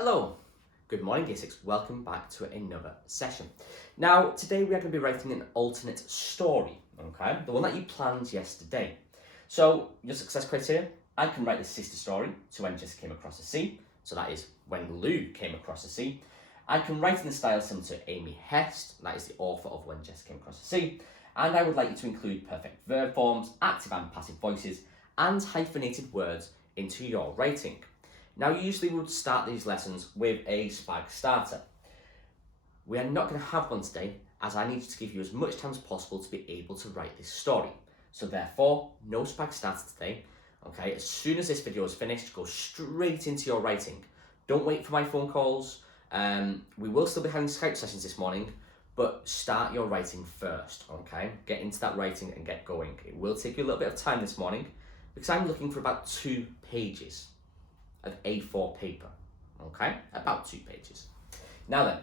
Hello, good morning Year 6, welcome back to another session. Now today we are going to be writing an alternate story, okay, the one that you planned yesterday. So your success criteria, I can write the sister story to when Jess came across the sea, so that is when Lou came across the sea. I can write in the style similar to Amy Hest, that is the author of When Jess Came Across the Sea, and I would like you to include perfect verb forms, active and passive voices, and hyphenated words into your writing. Now, usually we would start these lessons with a spag starter. We are not going to have one today, as I need to give you as much time as possible to be able to write this story. So therefore, no spag starter today. Okay, as soon as this video is finished, go straight into your writing. Don't wait for my phone calls. We will still be having Skype sessions this morning, but start your writing first, okay? Get into that writing and get going. It will take you a little bit of time this morning, because I'm looking for about 2 pages of A4 paper, okay? About 2 pages. Now then,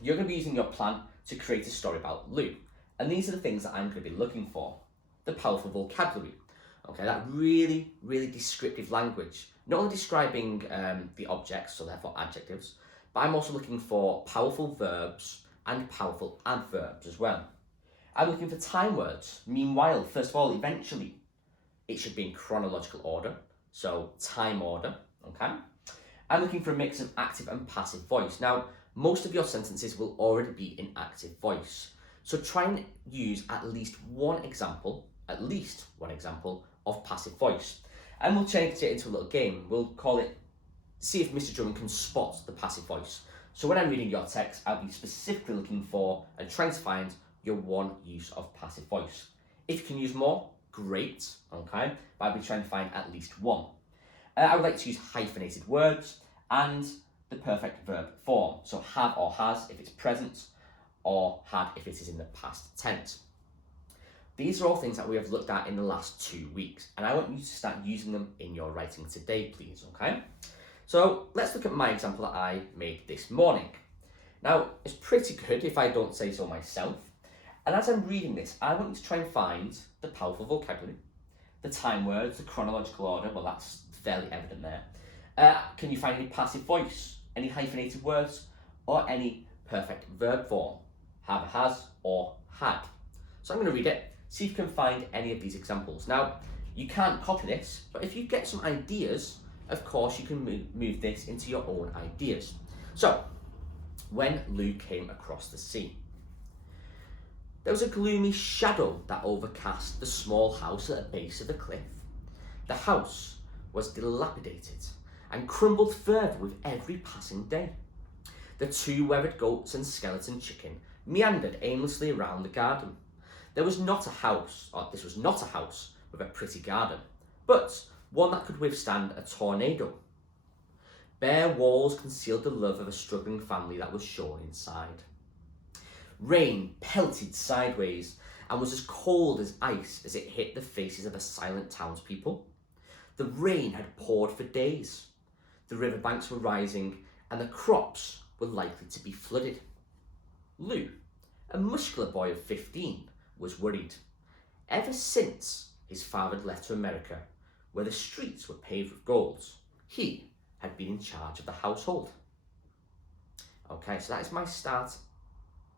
you're going to be using your plan to create a story about Lou, and these are the things that I'm going to be looking for. The powerful vocabulary, okay? That really, really descriptive language, not only describing the objects, so therefore adjectives, but I'm also looking for powerful verbs and powerful adverbs as well. I'm looking for time words. Meanwhile, first of all, eventually, it should be in chronological order. So time order, okay? I'm looking for a mix of active and passive voice. Now, most of your sentences will already be in active voice. So try and use at least one example of passive voice. And we'll change it into a little game. We'll call it, see if Mr. Drummond can spot the passive voice. So when I'm reading your text, I'll be specifically looking for and trying to find your one use of passive voice. If you can use more, great, okay, but I'll be trying to find at least one. I would like to use hyphenated words and the perfect verb form, so have or has if it's present, or had if it is in the past tense. These are all things that we have looked at in the last 2 weeks, and I want you to start using them in your writing today, please, okay? So let's look at my example that I made this morning. Now, it's pretty good if I don't say so myself. And as I'm reading this, I want you to try and find the powerful vocabulary, the time words, the chronological order, well that's fairly evident there. Can you find any passive voice, any hyphenated words, or any perfect verb form, have, has, or had? So I'm going to read it, see if you can find any of these examples. Now, you can't copy this, but if you get some ideas, of course you can move this into your own ideas. So, when Lou came across the sea. There was a gloomy shadow that overcast the small house at the base of the cliff. The house was dilapidated and crumbled further with every passing day. The 2 weathered goats and skeleton chicken meandered aimlessly around the garden. This was not a house with a pretty garden, but one that could withstand a tornado. Bare walls concealed the love of a struggling family that was shown inside. Rain pelted sideways and was as cold as ice as it hit the faces of the silent townspeople. The rain had poured for days. The riverbanks were rising and the crops were likely to be flooded. Lou, a muscular boy of 15, was worried. Ever since his father had left to America, where the streets were paved with gold, he had been in charge of the household. Okay, so that is my start.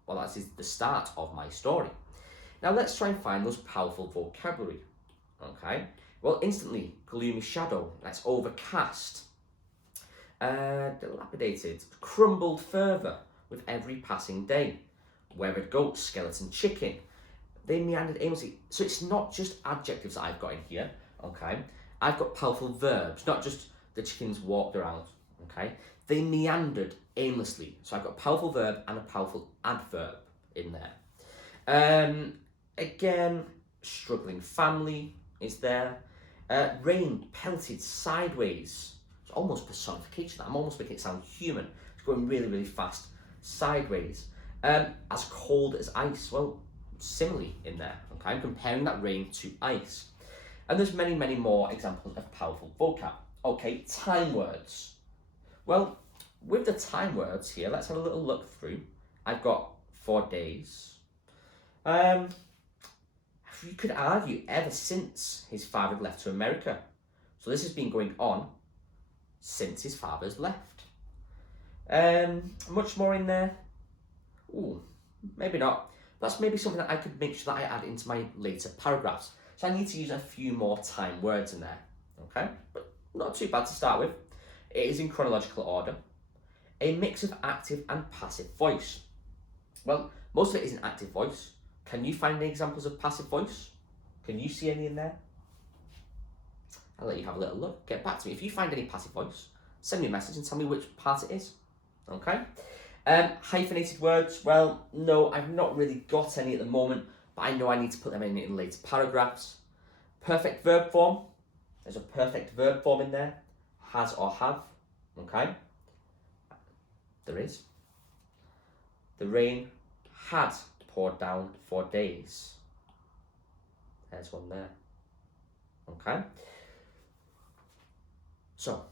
Well, that is the start of my story. Now let's try and find those powerful vocabulary. Okay, well, instantly, gloomy shadow, that's overcast. Dilapidated, crumbled further with every passing day. Weathered goat, skeleton chicken, they meandered aimlessly. So it's not just adjectives that I've got in here, okay? I've got powerful verbs, not just the chickens walked around, okay? They meandered aimlessly. So I've got a powerful verb and a powerful adverb in there. Again, struggling family is there. Rain pelted sideways. It's almost personification. I'm almost making it sound human. It's going really, really fast. Sideways. As cold as ice. Well, simile in there. Okay, I'm comparing that rain to ice. And there's many, many more examples of powerful vocab. Okay, time words. Well, with the time words here, let's have a little look through. I've got 4 days. You could argue ever since his father left to America. So this has been going on since his father's left. Much more in there? Ooh, maybe not. That's maybe something that I could make sure that I add into my later paragraphs. So I need to use a few more time words in there, okay? But not too bad to start with. It is in chronological order. A mix of active and passive voice. Well, most of it is in active voice. Can you find any examples of passive voice? Can you see any in there? I'll let you have a little look. Get back to me. If you find any passive voice, send me a message and tell me which part it is. Okay? Hyphenated words. Well, no, I've not really got any at the moment, but I know I need to put them in later paragraphs. Perfect verb form. There's a perfect verb form in there. Has or have. Okay? There is. The rain had poured down for days. There's one there. Okay? So,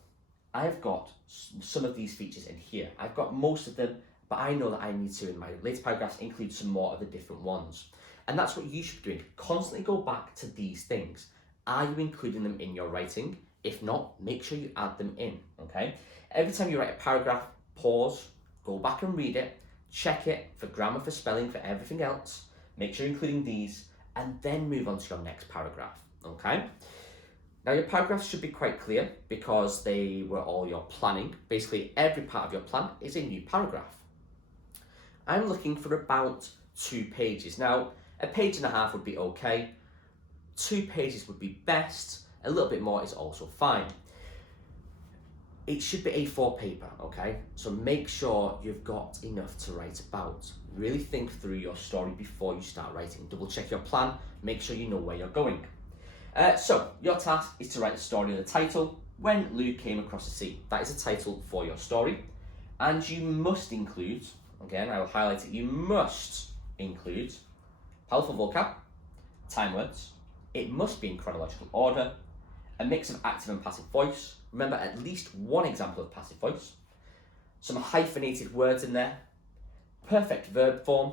I've got some of these features in here. I've got most of them, but I know that I need to, in my later paragraphs, include some more of the different ones. And that's what you should be doing. Constantly go back to these things. Are you including them in your writing? If not, make sure you add them in, okay? Every time you write a paragraph, pause, go back and read it, check it for grammar, for spelling, for everything else. Make sure you're including these, and then move on to your next paragraph, okay? Now your paragraphs should be quite clear because they were all your planning. Basically, every part of your plan is a new paragraph. I'm looking for about 2 pages. Now, a page and a half would be okay. 2 pages would be best. A little bit more is also fine. It should be A4 paper, okay? So make sure you've got enough to write about. Really think through your story before you start writing. Double check your plan, make sure you know where you're going. So your task is to write the story of the title, When Luke Came Across the Sea. That is a title for your story. And you must include, again, I will highlight it, you must include powerful vocab, time words. It must be in chronological order, a mix of active and passive voice. Remember at least one example of passive voice. Some hyphenated words in there, perfect verb form.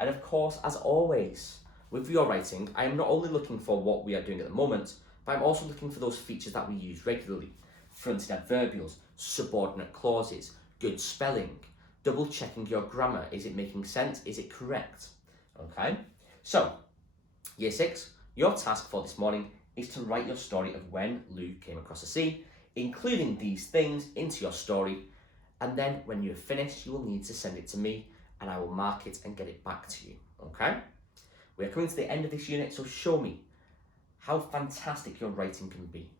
And of course, as always, with your writing, I am not only looking for what we are doing at the moment, but I'm also looking for those features that we use regularly. Fronted adverbials, subordinate clauses, good spelling, double checking your grammar. Is it making sense? Is it correct? Okay, so Year 6, your task for this morning is to write your story of when Luke came across the sea, including these things into your story, and then when you're finished, you will need to send it to me and I will mark it and get it back to you, okay? We're coming to the end of this unit, so show me how fantastic your writing can be.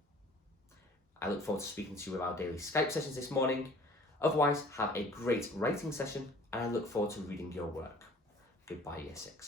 I look forward to speaking to you with our daily Skype sessions this morning. Otherwise, have a great writing session and I look forward to reading your work. Goodbye, Year 6.